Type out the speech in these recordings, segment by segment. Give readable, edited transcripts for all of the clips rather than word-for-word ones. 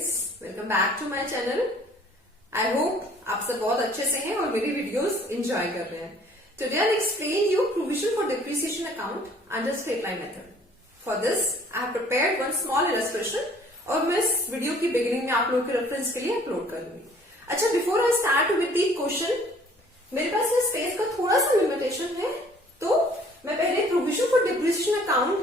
Friends, welcome back to my channel. I hope आप सब बहुत अच्छे से हैं और मेरी वीडियोस एंजॉय कर रहे हैं। Today I will explain you provision for depreciation account under straight line method. For this I have prepared one small illustration और मैं इस वीडियो की बिगिनिंग में आप लोगों के रेफरेंस के लिए अपलोड करूंगी। अच्छा, before I start with the question, मेरे पास ये स्पेस का थोड़ा सा लिमिटेशन है, तो मैं पहले provision for depreciation account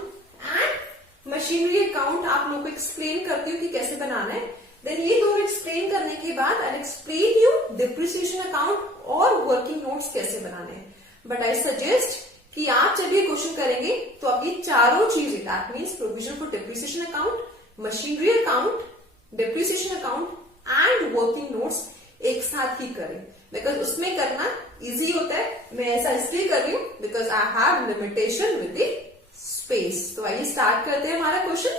and machinery account आप लोगों को एक्सप्लेन करती हूँ कि कैसे बनाना है। देन ये दो एक्सप्लेन करने के बाद I explain you depreciation account और वर्किंग नोट्स कैसे बनाने हैं। बट आई सजेस्ट कि आप जब ये क्वेश्चन करेंगे तो आप ये चारों चीजें, that means provision for depreciation account, machinery account, depreciation account and working notes एक साथ ही करें, बिकॉज उसमें करना इजी होता है। मैं ऐसा इसलिए कर रही हूँ because I have limitation with the space. तो आइए स्टार्ट करते हैं हमारा question.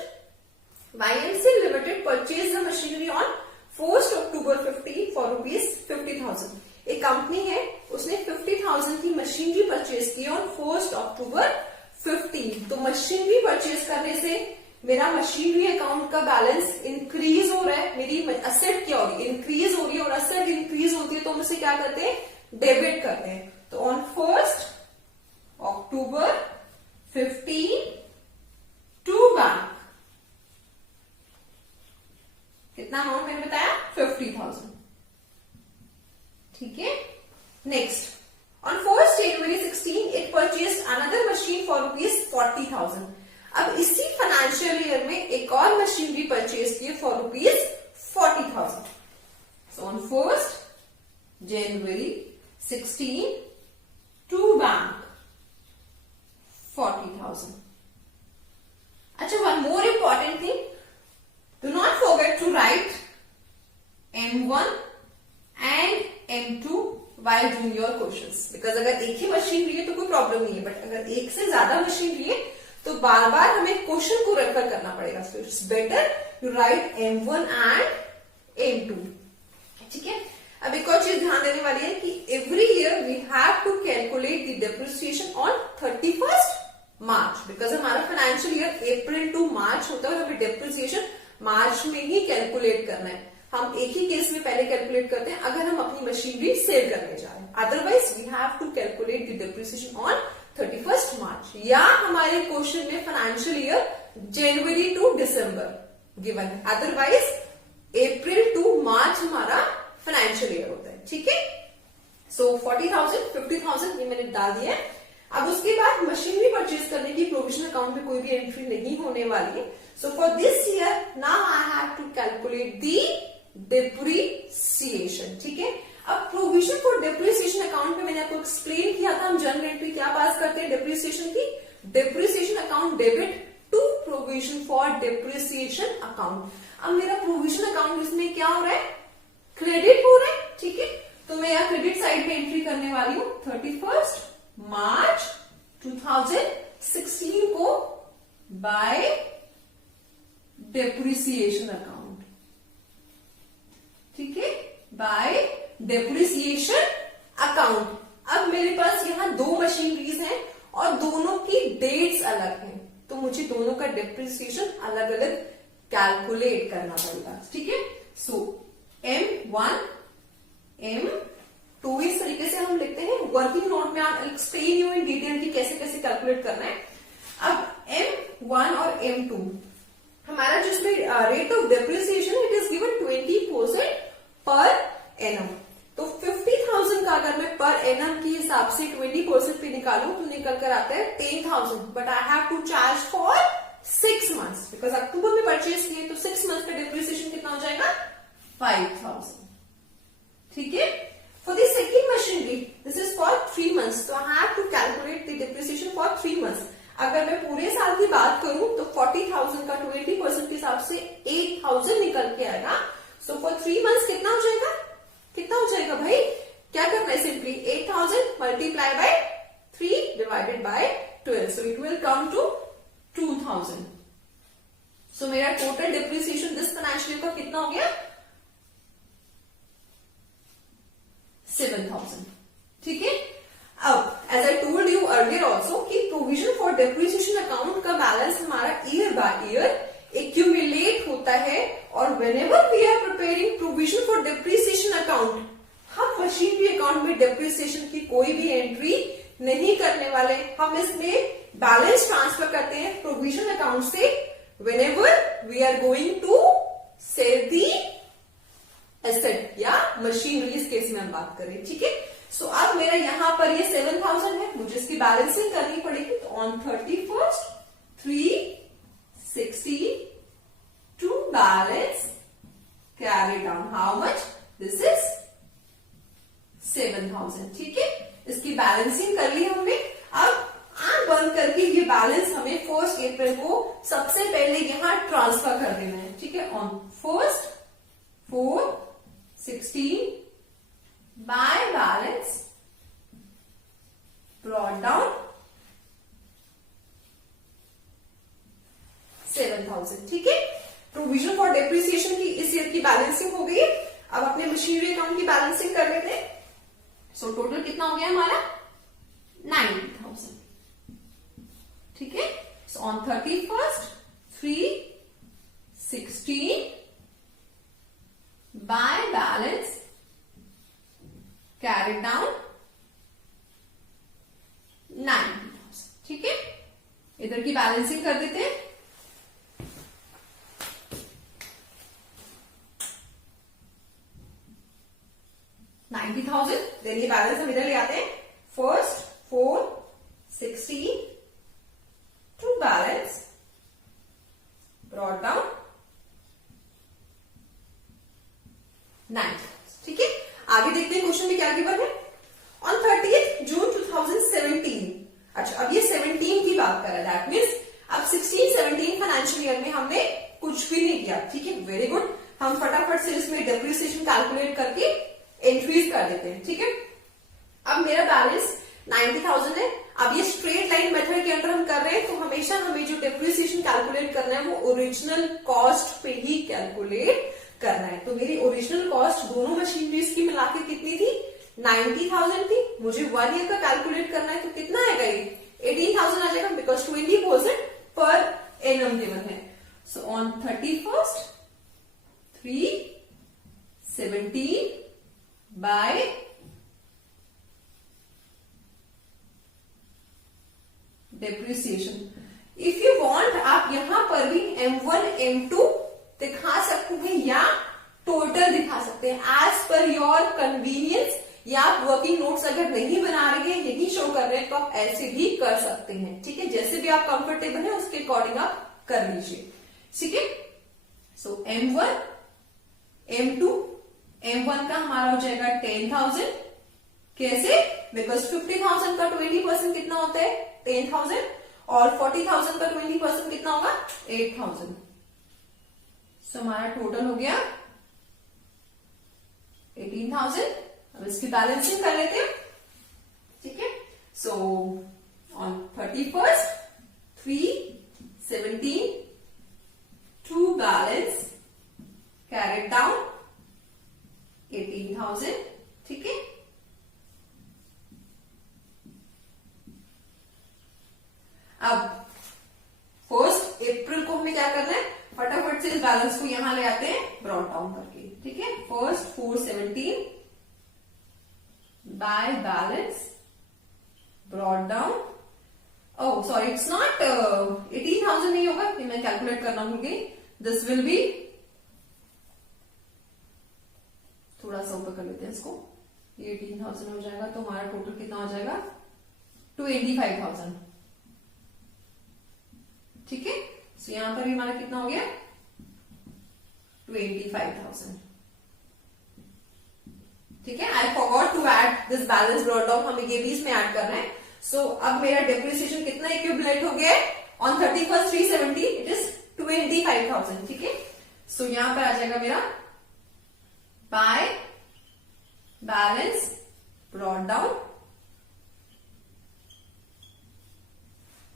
YMCA Limited purchased the machinery on 1st October 15 for ₹50,000। एक कंपनी है, उसने 50,000 की मशीनरी परचेज की ऑन 1st October 15। तो मशीनरी परचेज करने से मेरा मशीनरी अकाउंट का बैलेंस इंक्रीज हो रहा है, मेरी असेट क्या होगी, इंक्रीज हो रही है, और असेट इंक्रीज होती है तो हम उसे क्या करते हैं, डेबिट करते हैं। तो on 1st October 15 to bank, कितना अमाउंट मैंने बताया, 50,000। ठीक है। Next, on 1st January 16 it purchase another machine for ₹40,000। अब इसी फाइनेंशियल ईयर में एक और मशीनरी परचेज की for ₹40,000। So on 1st January 16 to bank 40,000। अच्छा, one more important thing, do not forget to write M1 and M2 while doing your questions, because अगर एक ही machine लिए तो कोई प्रॉब्लम नहीं है, बट अगर एक से ज्यादा मशीन लिए तो बार बार हमें क्वेश्चन को रेफर करना पड़ेगा। So it's better you right M1 and M2। ठीक है। अब एक और चीज ध्यान देने वाली है कि every year we have to calculate the depreciation on 31st March, because हमारा financial year April to March होता है और हमें डिप्रिसिएशन मार्च में ही कैलकुलेट करना है। हम एक ही केस में पहले कैलकुलेट करते हैं अगर हम अपनी मशीनरी सेल करने जा रहे हैं, otherwise we have to calculate the depreciation on 31st March. या हमारे क्वेश्चन में फाइनेंशियल ईयर जनवरी टू दिसंबर गिवन है, अदरवाइज अप्रैल टू मार्च हमारा फाइनेंशियल ईयर होता है। ठीक है। सो 40,000 50,000 ये मैंने डाल दिया है। अब उसके बाद मशीनरी परचेज करने की प्रोविजन अकाउंट में कोई भी एंट्री नहीं होने वाली है। So for this year now I have to calculate the depreciation. ठीक है। अब प्रोविजन फॉर डिप्रिसिएशन अकाउंट में मैंने आपको एक्सप्लेन किया था, हम जनरल एंट्री क्या पास करते हैं डिप्रिसिएशन की, depreciation account debit to provision for depreciation account. अब मेरा प्रोविजन अकाउंट इसमें क्या हो रहा है, क्रेडिट हो रहा है। ठीक है। तो मैं यहाँ क्रेडिट साइड में एंट्री करने वाली हूँ 31st मार्च 2016 को बाय डेप्रिसिएशन अकाउंट। ठीक है, बाय डेप्रिसिएशन अकाउंट। अब मेरे पास यहाँ दो मशीनरीज हैं और दोनों की डेट्स अलग हैं, तो मुझे दोनों का डेप्रिसिएशन अलग अलग कैलकुलेट करना पड़ेगा। ठीक है। सो M1 M2 इस तरीके से हम लिखते हैं। वर्किंग नोट में आप एक्सप्लेन यू इन डिटेल कि कैसे कैसे कैलकुलेट करना है। अब M1 और M2 हमारा जिसमें rate of depreciation it is given 20% per annum. तो 50,000 का अगर मैं पर एनम के हिसाब से 20% पे निकालूं तो निकल कर आता है 10,000, but I have to charge for 6 months, because October में परचेज किए तो 6 मंथ का डिप्रिसिएशन कितना हो जाएगा, 5,000। ठीक है। For the second machinery, this is for 3 months. So I have to calculate the depreciation for 3 months. अगर मैं पूरे साल की बात करूं तो 40,000 का 20% के हिसाब से 8,000 निकल के आएगा। So for 3 months कितना हो जाएगा, कितना हो जाएगा भाई, क्या करना है, simply 8,000 multiply by 3 divided by 12. So it will come to 2,000. So मेरा total depreciation this financial year का कितना हो गया, 7,000। ठीक है। अब as I told you earlier also कि प्रोविजन फॉर डिप्रिसिएशन अकाउंट का बैलेंस हमारा ईयर बाय ईयर एक्यूमुलेट होता है और whenever we are preparing provision for depreciation account, हम मशीनरी अकाउंट में डेप्रिसिएशन की कोई भी एंट्री नहीं करने वाले, हम इसमें बैलेंस ट्रांसफर करते हैं प्रोविजन अकाउंट से whenever we are going to sell the asset या मशीनरी, इस केस में हम बात करें, ठीक है। सो अब मेरा यहां पर ये 7000 है, मुझे इसकी बैलेंसिंग करनी पड़ेगी। तो on 31st 360 to balance carry down how much, this is 7000, ठीक है। इसकी बैलेंसिंग कर ली हमने। अब आंख बंद करके ये बैलेंस हमें 1 अप्रैल को सबसे पहले यहां ट्रांसफर कर देना है, ठीक है। On 1st 4/16 by balance brought down 7000, ठीक है। प्रोविजन फॉर डेप्रिसिएशन की इस ईयर की बैलेंसिंग हो गई। अब अपने मशीनरी अकाउंट की बैलेंसिंग कर लेते हैं। सो टोटल कितना हो गया हमारा 90,000, ठीक है। सो on 31st 316 by balance carried down 90,000, ठीक है। इधर की बैलेंसिंग कर देते हैं। देन ये बैलेंस हम इधर ले आते हैं। 1st 4/16 to balance brought down 9,000, ठीक है। आगे देखते हैं क्वेश्चन में क्या गिवन है। ऑन 30th June 2017, अच्छा अब ये 17 की बात कर रहा है, दैट मीन्स अब 16-17 फाइनेंशियल ईयर में हमने कुछ भी नहीं किया, ठीक है। Very good. हम फटाफट से इसमें डेप्रिसिएशन कैलकुलेट करके एंट्रीज कर देते हैं, ठीक है। अब मेरा बैलेंस 90,000 है। अब ये स्ट्रेट लाइन मेथड के अंदर हम कर रहे हैं, तो हमेशा हमें जो डेप्रिसिएशन कैलकुलेट करना है वो ओरिजिनल कॉस्ट पे ही कैलकुलेट करना है। तो मेरी ओरिजिनल कॉस्ट दोनों मशीनरीज की मिला के कितनी थी, 90,000 थी। मुझे 1 ईयर का कैलकुलेट करना है, तो कितना आएगा ये 18,000 आ जाएगा, बिकॉज 20% पर एनम गिवन है। सो on 31st 3/17 by depreciation. If you want आप यहां पर भी M1 M2 दिखा सकते हैं या टोटल दिखा सकते हैं, एज पर योर कन्वीनियंस। या आप वर्किंग नोट्स अगर नहीं बना रहे हैं, यही शो कर रहे हैं, तो आप ऐसे भी कर सकते हैं, ठीक है। जैसे भी आप कंफर्टेबल है उसके अकॉर्डिंग आप कर लीजिए, ठीक है। सो M1 M2, M1 का हमारा हो जाएगा 10,000। कैसे, बिकॉज 50,000 का 20% कितना होता है 10,000 और 40,000 का 20% कितना होगा 8,000। सो हमारा टोटल हो गया 18,000। अब इसकी बैलेंसिंग कर लेते हैं, ठीक है। सो on 31st 3/17 to balance carried down 18,000, ठीक है। अब 1 अप्रैल को हमें क्या करना है, फटाफट से इस बैलेंस को यहां ले आते हैं ब्रॉट डाउन करके, ठीक है। 1st 4/17 by balance brought down, oh sorry it's not 18,000 नहीं होगा, ये मैं कैलकुलेट करना भूल गई। दिस विल बी, थोड़ा सा ऊपर कर लेते हैं इसको, 18,000 हो जाएगा, तो हमारा टोटल कितना हो जाएगा 25,000, ठीक है। सो यहां पर हमारा कितना हो गया 25,000, ठीक है। I forgot to add this balance brought down, हमें ये भी इसमें ऐड करना है। सो अब मेरा डेप्रिसिएशन कितना इक्विवेलेंट हो गया है ऑन 31st 3/17, इट इज 25,000, ठीक है। सो यहां पर आ जाएगा मेरा बाय बैलेंस ब्रॉट डाउन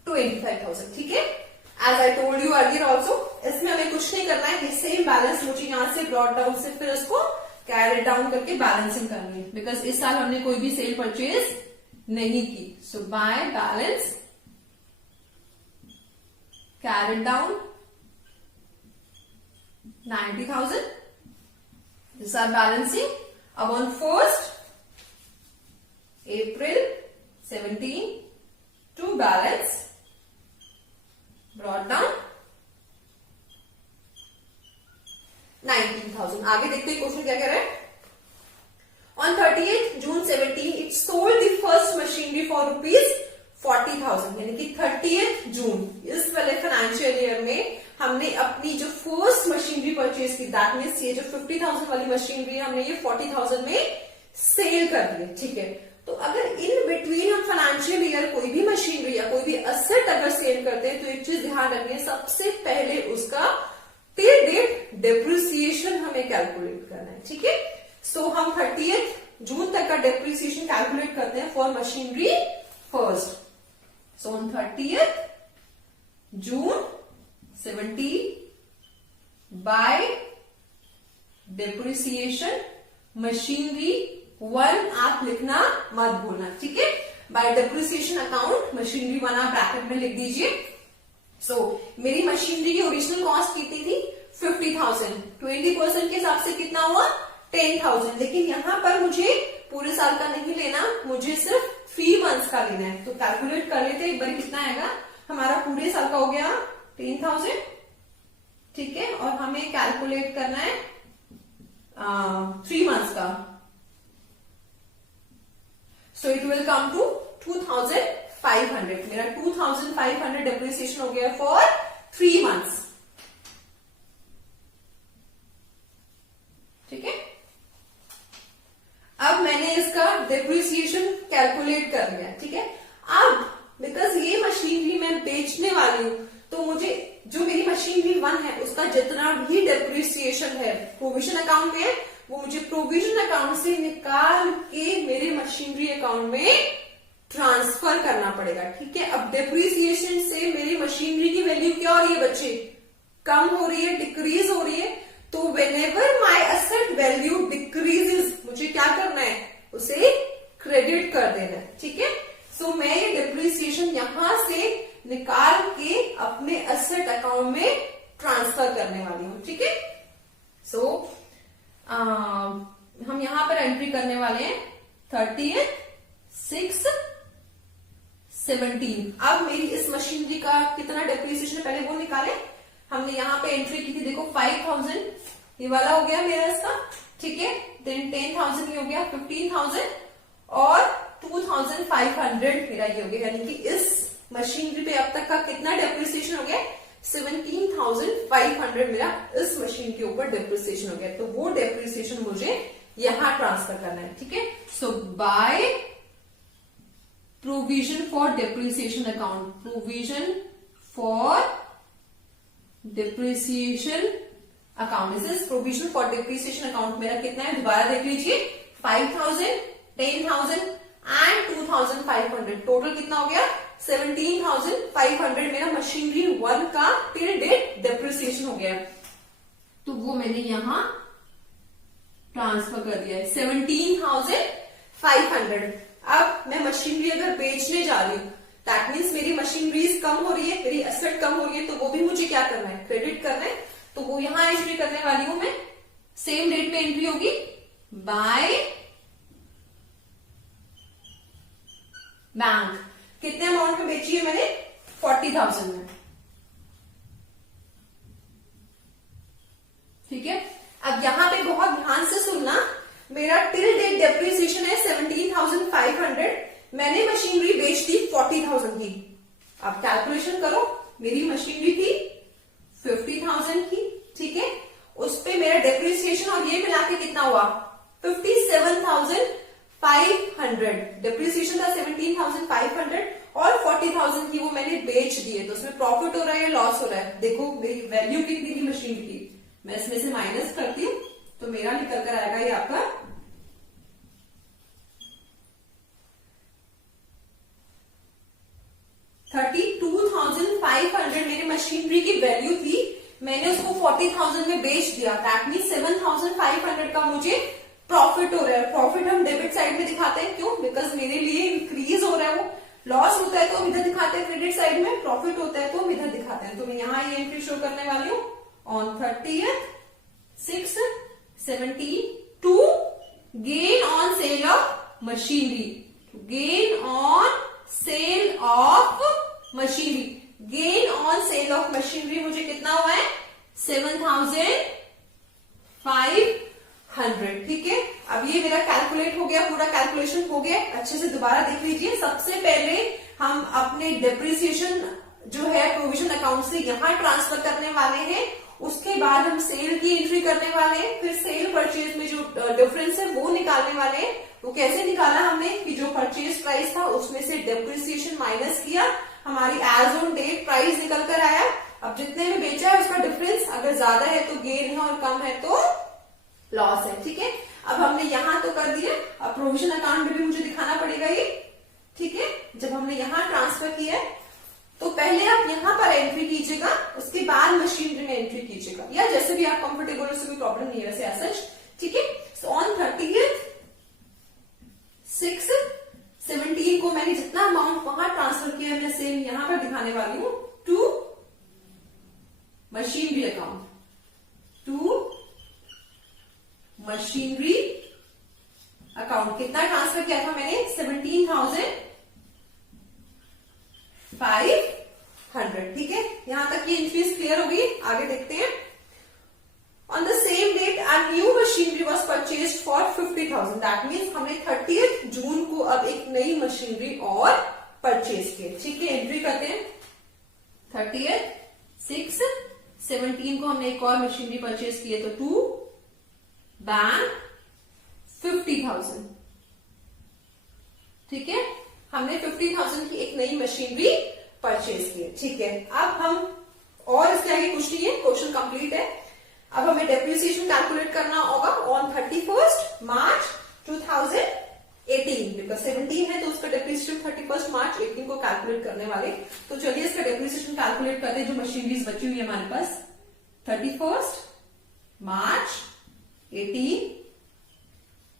25,000, ठीक है। As I told you earlier also, इसमें हमें कुछ नहीं करना है, ये सेम बैलेंस मुझे यहां से ब्रॉट डाउन से फिर उसको कैरी डाउन करके बैलेंसिंग करनी है, बिकॉज इस साल हमने कोई भी सेल परचेज नहीं की। So by balance carry down 90,000. These are balancing. अब on 1st April 17 to balance brought down 19,000. आगे देखते हैं क्वेश्चन क्या कह रहा है. On 30th June 17 it sold the first machinery for rupees 40,000. यानी कि 30th जून इस वाले फाइनेंशियल ईयर में हमने अपनी जो फर्स्ट मशीनरी परचेज की, दैट मीन्स ये जो 50,000 वाली मशीनरी है हमने ये 40,000 में सेल कर दी. ठीक है. तो अगर इन बिटवीन हम फाइनेंशियल ईयर कोई भी मशीनरी या कोई भी असेट अगर सेल करते हैं तो एक चीज ध्यान रखनी है, सबसे पहले उसका टिल डेट डेप्रिसिएशन हमें कैलकुलेट करना है. ठीक है. सो हम 30th जून तक का डेप्रिसिएशन कैलकुलेट करते हैं for machinery first. So on 30th June 17 bye depreciation machinery 1 आप लिखना मत भूलना. ठीक है. बाय डेप्रिसिएशन अकाउंट मशीनरी 1 आप ब्रैकेट में लिख दीजिए. सो मेरी मशीनरी की ओरिजिनल कॉस्ट कितनी थी 50,000. 20% के हिसाब से कितना हुआ 10,000. लेकिन यहां पर मुझे पूरे साल का नहीं लेना, मुझे सिर्फ 3 मंथ्स का लेना है. तो कैलकुलेट कर लेते एक बार कितना आएगा. हमारा पूरे साल का हो गया 10,000. ठीक है. और हमें कैलकुलेट करना है 3 मंथ्स का. So it will come to 2,500. मेरा 2,500 डेप्रिसिएशन हो गया फॉर 3 मंथ्स. ठीक है. अब मैंने इसका डेप्रिसिएशन कैलकुलेट कर लिया. ठीक है. अब बिकॉज ये मशीनरी मैं बेचने वाली हूं तो मुझे जो मेरी मशीनरी 1 है उसका जितना भी डेप्रिसिएशन है प्रोविजन अकाउंट में वो मुझे प्रोविजन अकाउंट से निकाल के मेरे मशीनरी अकाउंट में ट्रांसफर करना पड़ेगा. ठीक है. अब डेप्रिसिएशन से मेरी मशीनरी की वैल्यू क्या हो रही है बच्चे, कम हो रही है, डिक्रीज हो रही है. तो whenever my asset value decreases मुझे क्या करना है, उसे क्रेडिट कर देना है. ठीक है. सो मैं ये डेप्रिसिएशन यहां से निकाल के अपने एसेट अकाउंट में ट्रांसफर करने वाली हूं. ठीक है. सो हम यहां पर एंट्री करने वाले हैं 30/6/17. अब मेरी इस मशीनरी का कितना डेप्रिसिएशन है पहले वो निकाले. हमने यहाँ पे एंट्री की थी, देखो 5,000 ये वाला हो गया मेरा इसका. ठीक है. देन 10,000 ये हो गया 15,000 और 2,500 मेरा ये हो गया. यानी कि इस मशीनरी पे अब तक का कितना डेप्रिसिएशन हो गया 17,500 मेरा इस मशीन के ऊपर डेप्रिसिएशन हो गया. तो वो डेप्रिसिएशन मुझे यहां ट्रांसफर करना है. ठीक है. So by provision for depreciation account, provision for depreciation account, this is provision for depreciation account. मेरा कितना है दोबारा देख लीजिए 5,000, 10,000 एंड 2,500. टोटल कितना हो गया 17,500 मेरा मशीनरी 1 का टिल डेट डेप्रिसिएशन हो गया. तो वो मैंने यहां ट्रांसफर कर दिया है 17,500. अब मैं मशीनरी अगर बेचने जा रही हूं दैट मीन्स मेरी मशीनरीज कम हो रही है, मेरी एसेट कम हो रही है, तो वो भी मुझे क्या करना है क्रेडिट करना है. तो वो यहां एंट्री करने वाली हूं मैं. सेम डेट में एंट्री होगी बाय बैंक. कितने अमाउंट में बेची है मैंने 40,000 में. ठीक है. अब यहां पे बहुत ध्यान से सुनना, मेरा टिल डेट डेप्रिसिएशन है 17,500. मैंने मशीनरी बेच दी 40,000 की. अब कैलकुलेशन करो, मेरी मशीनरी थी 50,000 की. ठीक है. उस पे मेरा डेप्रिसिएशन और ये मिला के कितना हुआ 57,500. डेप्रिसिएशन था 17,500 और 40,000 की वो मैंने बेच दी है. तो उसमें प्रॉफिट हो रहा है या लॉस हो रहा है. देखो मेरी वैल्यू कितनी थी मशीनरी की, मैं इसमें से माइनस करती हूं तो मेरा निकल कर आएगा ये आपका 32,500 मेरी मशीनरी की वैल्यू थी. मैंने उसको 40,000 में बेच दिया. दैट मीन 7,500 का मुझे प्रॉफिट हो रहा है. प्रॉफिट हम डेबिट साइड में दिखाते हैं, क्यों, बिकॉज मेरे लिए इंक्रीज हो रहा है. वो लॉस होता है तो हम इधर दिखाते हैं क्रेडिट साइड में, प्रॉफिट होता है तो हम इधर दिखाते हैं. तो मैं यहाँ ये एंट्री शो करने वाली हूँ on 30th 17 to gain on sale of machinery, gain on sale of machinery, gain on sale of machinery मुझे कितना हुआ है 7,500। ठीक है, अब ये मेरा कैलकुलेट हो गया, पूरा कैलकुलेशन हो गया। अच्छे से दोबारा देख लीजिए। सबसे पहले हम अपने डिप्रिसिएशन जो है प्रोविजन अकाउंट से यहां ट्रांसफर करने वाले हैं, उसके बाद हम सेल की एंट्री करने वाले हैं, फिर सेल परचेज में जो डिफरेंस है वो निकालने वाले हैं। वो कैसे निकाला हमने कि जो परचेज प्राइस था उसमें से डिप्रिसिएशन माइनस किया, हमारी एज ऑन डेट प्राइस निकल कर आया। अब जितने में बेचा है उसका डिफरेंस अगर ज्यादा है तो गेन है और कम है तो लॉस है। ठीक है, अब हमने यहां तो कर दिया, अब प्रोविजन अकाउंट में भी मुझे दिखाना पड़ेगा ये। ठीक है, जब हमने यहां ट्रांसफर किया तो पहले आप यहां पर एंट्री कीजिएगा, उसके बाद मशीनरी में एंट्री कीजिएगा, या जैसे भी आप कंफर्टेबल, उससे कोई प्रॉब्लम नहीं है वैसे एज सच। ठीक है, सो ऑन 30/6/17 को मैंने जितना अमाउंट वहां ट्रांसफर किया मैं सेम यहां पर दिखाने वाली हूं to machinery account, to machinery account. कितना ट्रांसफर किया था मैंने 17,500। ठीक है, यहां तक की एंट्रीज क्लियर होगी, आगे देखते हैं। On the same date a new machinery was purchase for 50,000। That means हमने 30 जून को अब एक नई मशीनरी और परचेज की। ठीक है, एंट्री करते हैं 30/6/17 को हमने एक और मशीनरी परचेज की है, तो टू बैंक 50,000। ठीक है, हमने 50,000 की एक नई मशीनरी परचेज की है। ठीक है, अब हम और इसके आगे कुछ नहीं है, क्वेश्चन कंप्लीट है। अब हमें डेप्रिसिएशन कैलकुलेट करना होगा ऑन 31 मार्च 2018, बिकॉज 17 है तो उसका डेप्रिसिएशन 31 मार्च 18 को कैलकुलेट करने वाले। तो चलिए इसका डेप्रिसिएशन कैलकुलेट करते हैं। जो मशीनरीज बची हुई है हमारे पास 31 मार्च 18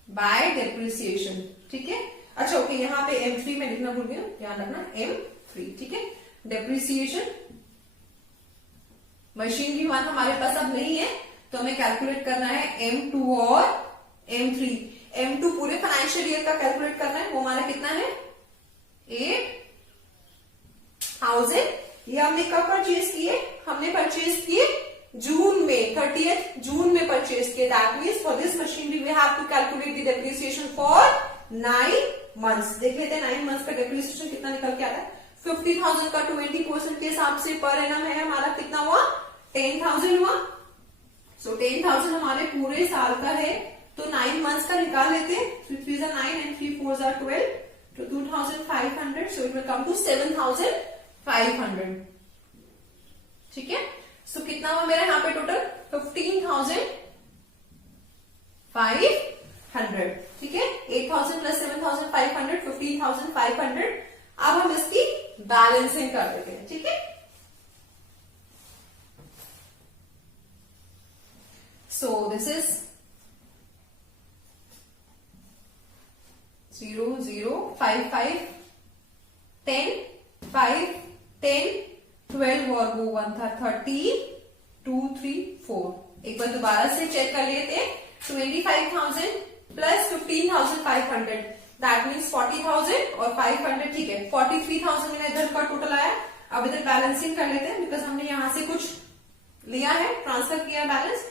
बाय डेप्रिसिएशन। ठीक है, अच्छा ओके, यहाँ पे M3 में लिखना भूल गया, ध्यान रखना M3। ठीक है, डेप्रिसिएशन मशीनरी 1 हमारे पास अब नहीं है, तो हमें कैलकुलेट करना है M2 और M3। M2 पूरे फाइनेंशियल ईयर का कैलकुलेट करना है, वो हमारा कितना है 8,000। ये हमने कब परचेज किए, हमने परचेज किए जून में, 30 जून में परचेज किए। That means for this machinery we have to calculate the depreciation for 9 months. देख लेते हैं 9 मंथ्स का डेप्रिसिएशन कितना निकल के आता है। 50,000 का 20% के हिसाब से पर एनम है हमारा, कितना हुआ 10,000 हुआ। सो 10,000 हमारे पूरे साल का है, तो 9 मंथ्स का निकाल लेते हैं। 3 9 and 3 4 12, तो 2,500, so it will come to 7,500। ठीक है, सो कितना हुआ मेरा यहाँ पे टोटल 15,500। ठीक है, 8,000 प्लस 7,500, 15,500। अब हम इसकी बैलेंसिंग कर देते हैं। ठीक है, सो दिस इज 0 0 5 5 10 5 10 12 और वो 1 था 30 2 3 4। एक बार दोबारा से चेक कर लेते हैं। 25,000 प्लस 15,500, दैट मीन्स 40,000 और 500। ठीक है, 43,000 मेरा इधर का टोटल आया। अब इधर बैलेंसिंग कर लेते हैं, बिकॉज हमने यहां से कुछ लिया है, ट्रांसफर किया बैलेंस।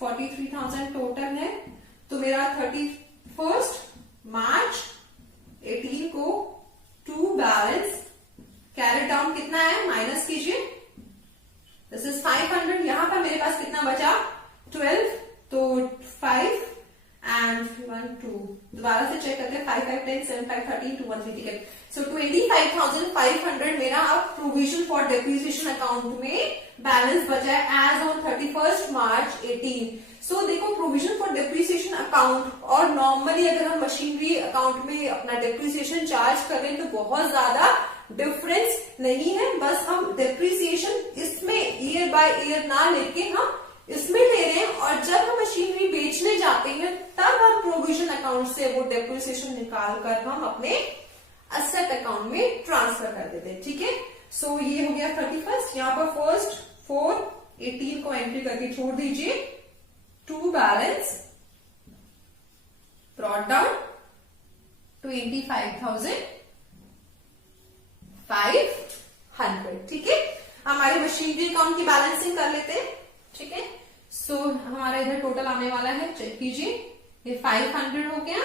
43,000 टोटल है, तो मेरा 31 मार्च 18 को टू बैलेंस कैरेट डाउन कितना है, माइनस कीजिए। This is 500। यहां पर मेरे पास कितना बचा 12, तो 5 एंड 1 2। दोबारा से चेक करते हैं। 5 5 10 7 5 13 2 1 3। ठीक है, सो 25,500 मेरा अब प्रोविजन फॉर डेप्रिसिएशन अकाउंट में बैलेंस बचा है एज ऑन 31 मार्च 18। सो देखो, प्रोविजन फॉर डेप्रिसिएशन अकाउंट और नॉर्मली अगर हम मशीनरी अकाउंट में अपना डेप्रिसिएशन चार्ज करें तो बहुत ज्यादा डिफरेंस नहीं है। बस हम डेप्रिसिएशन इसमें ईयर बाय ईयर ना लेके हम इसमें ले रहे हैं, और जब हम मशीनरी बेचने जाते हैं तब हम प्रोविजन अकाउंट से वो डेप्रिसिएशन निकाल कर हम अपने असेट अकाउंट में ट्रांसफर कर देते हैं। ठीक है, सो ये हो गया 31। यहाँ पर 1 4 18 को एंट्री करके छोड़ दीजिए। To balance brought down 25,500. ठीक है, हमारी मशीनरी अकाउंट की बैलेंसिंग कर लेते हैं. ठीक है, सो हमारा इधर टोटल आने वाला है, चेक कीजिए, ये 500 हो गया.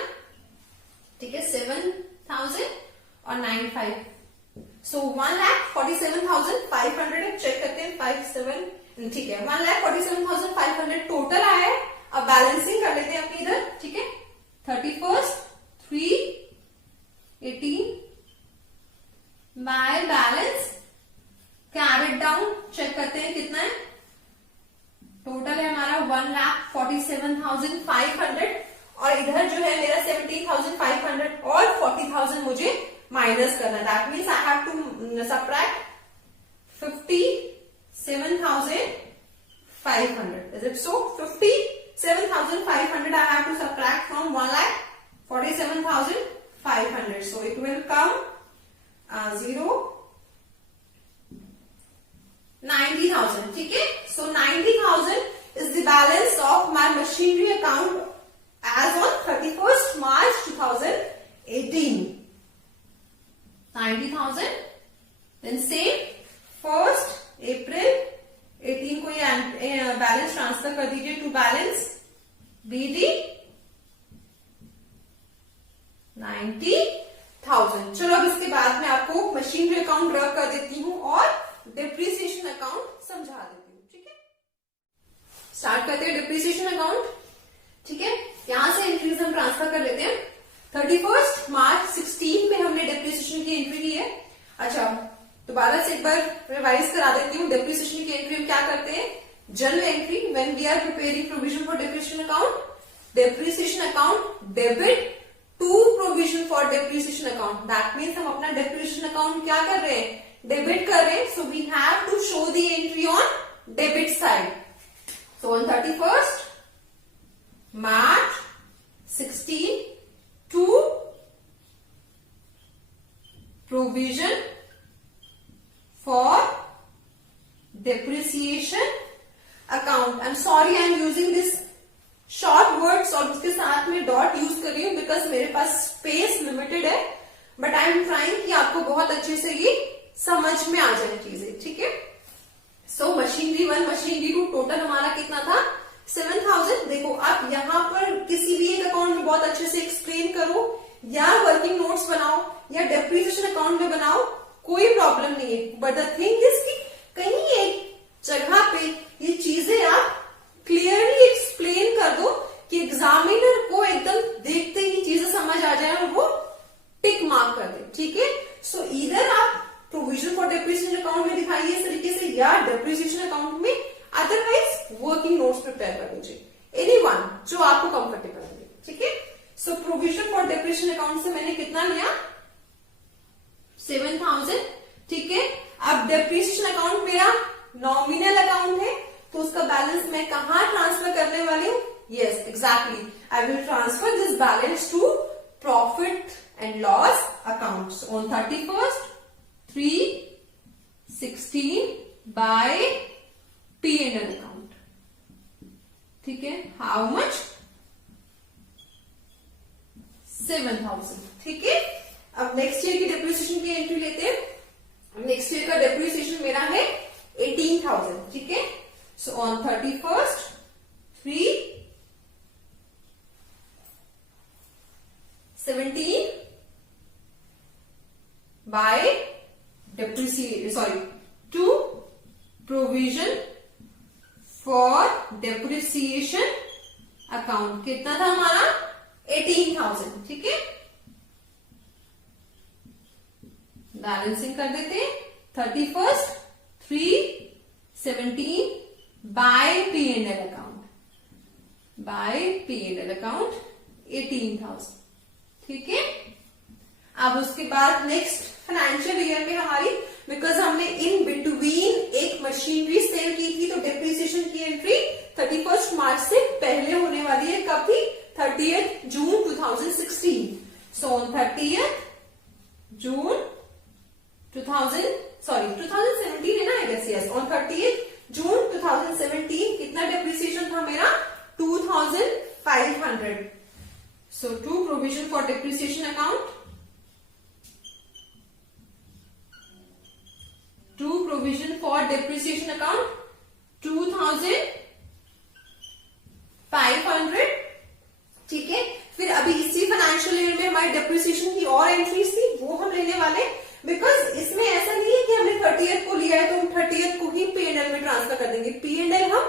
ठीक है, 7,000 और 9,500. सो 1,47,500 चेक करते हैं. 57, ठीक है, 1,47,500 टोटल आया है. अब बैलेंसिंग कर लेते हैं अपनी इधर. ठीक है, 31st 3/18 by balance carried down. Check करते हैं कितना है. टोटल है हमारा 1,47,500 और इधर जो है मेरा 17,500 और 40,000 मुझे माइनस करना है. That means I have to subtract 57,500. Is it so? 57,500 I have to subtract from 1,47,500. So it will come 90,000. ठीक है, so 90,000 is the balance of my machinery account as on 31st March 2018. 90,000. Then same 1st April 18 को ये balance transfer कर दीजिए to balance BD 90,000. चलो अब इसके बाद मैं आपको मशीनरी अकाउंट ड्रॉ कर देती हूँ और डिप्रिसिएशन अकाउंट समझा देती हूँ. ठीक है, स्टार्ट करते हैं डिप्रिसिएशन अकाउंट. ठीक है, यहां से एंट्रीज हम ट्रांसफर कर लेते हैं. 31st March 16 में हमने डिप्रिसिएशन की एंट्री की है. अच्छा, दोबारा से एक बार रिवाइज करा देती हूँ. डिप्रिसिएशन की एंट्री हम क्या करते हैं? Journal entry when we are preparing provision for depreciation account, depreciation account debit to provision for depreciation account. That means हम अपना डिप्रिसिएशन अकाउंट क्या कर रहे हैं? डेबिट कर रहे हैं. So we have to show the entry on debit side. So on 31st March 16 to provision for depreciation account. I'm sorry I'm using this short words और उसके साथ में डॉट यूज कर रही हूँ बिकॉज मेरे पास स्पेस लिमिटेड है. But I am trying कि आपको बहुत अच्छे से ये समझ में आ जाए चीजें. ठीक है, सो मशीनरी 1 मशीनरी 2 टोटल हमारा कितना था? 7,000. देखो आप यहाँ पर किसी भी एक अकाउंट में बहुत अच्छे से एक्सप्लेन करो या वर्किंग नोट्स बनाओ या डेप्रिसिएशन अकाउंट में बनाओ, कोई प्रॉब्लम नहीं है. बट द थिंग इज कि कहीं एक जगह पे ये चीजें आप क्लियरली एक्सप्लेन कर दो कि एग्जामिनर को एकदम देखते ही चीजें समझ आ जाए और वो टिक मार्क कर दे. ठीक है, सो इधर आप प्रोविजन फॉर डेप्रिसिएशन अकाउंट में दिखाइए इस तरीके से या डेप्रिसिएशन अकाउंट में, अदरवाइज वर्किंग नोट्स प्रिपेयर कर लीजिए. एनीवन जो आपको कंफर्टेबल लगे. ठीक है, so provision for depreciation account से मैंने कितना लिया? 7,000. ठीक है, अब डेप्रिसिएशन अकाउंट मेरा नॉमिनल अकाउंट है तो उसका बैलेंस मैं कहां ट्रांसफर करने वाली हूं? Yes exactly, I will transfer this balance to profit and loss account. On 31st 3/16 by P&L account. ठीक है, हाउ मच? 7,000. ठीक है, अब नेक्स्ट ईयर की डेप्रिसिएशन की एंट्री लेते हैं. नेक्स्ट ईयर का डेप्रिसिएशन मेरा है 18,000. ठीक है, सो on 31st 3/17 by two provision for depreciation account. कितना था हमारा? 18,000. ठीक है, बैलेंसिंग कर देते हैं. 31st 3/17 bye P&L account 18,000. ठीक है, अब उसके बाद नेक्स्ट फाइनेंशियल ईयर में हमारी, बिकॉज हमने इन बिटवीन एक मशीनरी सेल की थी तो डिप्रिसिएशन की एंट्री 31st मार्च से पहले होने वाली है. कब थी? 30th June 2016. So on 30th June 2017 है ना, I guess. On 30th June 2017 कितना डिप्रिसिएशन था मेरा? 2,000 500. So 2 provision for depreciation account. 2 provision for depreciation account 2500. ठीक है, फिर अभी इसी फाइनेंशियल ईयर में हमारी डेप्रिसिएशन की और एंट्रीज थी, वो हम लेने वाले, बिकॉज इसमें ऐसा नहीं है कि हमने 30th को लिया है तो हम 30th को ही P&L में ट्रांसफर कर देंगे. P&L हम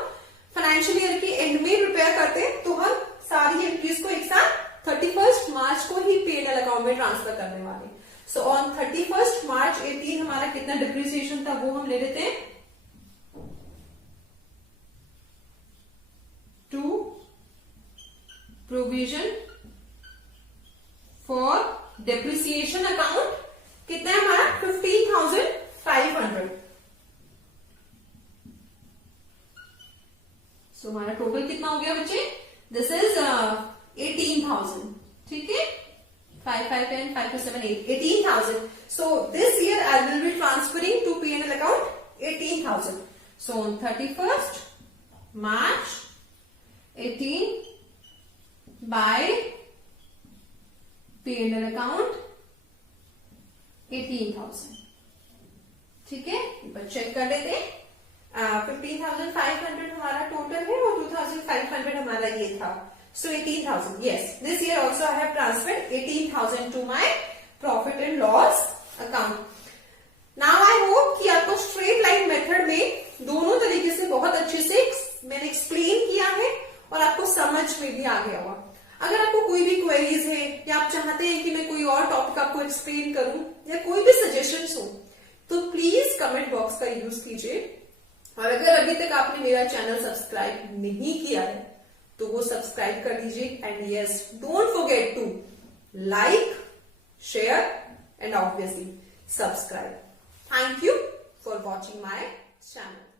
फाइनेंशियल ईयर के एंड में प्रिपेयर करते हैं, तो हम सारी एंट्रीज को एक साथ 31st मार्च को ही P&L अकाउंट में ट्रांसफर करने वाले. सो ऑन 31st मार्च 18 हमारा कितना डिप्रिसिएशन था वो हम ले लेते हैं. 2 प्रोविजन फॉर डेप्रिसिएशन अकाउंट कितना है हमारा 15,500. सो हमारा टोटल कितना हो गया बच्चे? This is 18,000. ठीक है, 5, 5, 10, 5, 2, 7, 8, 18,000. So this year I will be transferring to P&L account 18,000. So on 31st March 18 by P&L account 18,000. ठीक है, बस चेक कर लेते हैं. 15,500 हमारा टोटल है और 2,500 हमारा ये था. So 18,000. Yes, this year also I have transferred 18,000 to my profit and loss account. Now I hope कि आपको स्ट्रेट लाइन मेथड में दोनों तरीके से बहुत अच्छे से मैंने एक्सप्लेन किया है और आपको समझ में भी आ गया होगा. अगर आपको कोई भी क्वेरीज है या आप चाहते हैं कि मैं कोई और टॉपिक आपको एक्सप्लेन करूं या कोई भी सजेशंस हो, तो प्लीज कमेंट बॉक्स का यूज कीजिए. और अगर अभी तक आपने मेरा चैनल सब्सक्राइब नहीं किया है तो वो सब्सक्राइब कर लीजिए. And yes, don't forget to like, share and obviously subscribe. Thank you for watching my channel.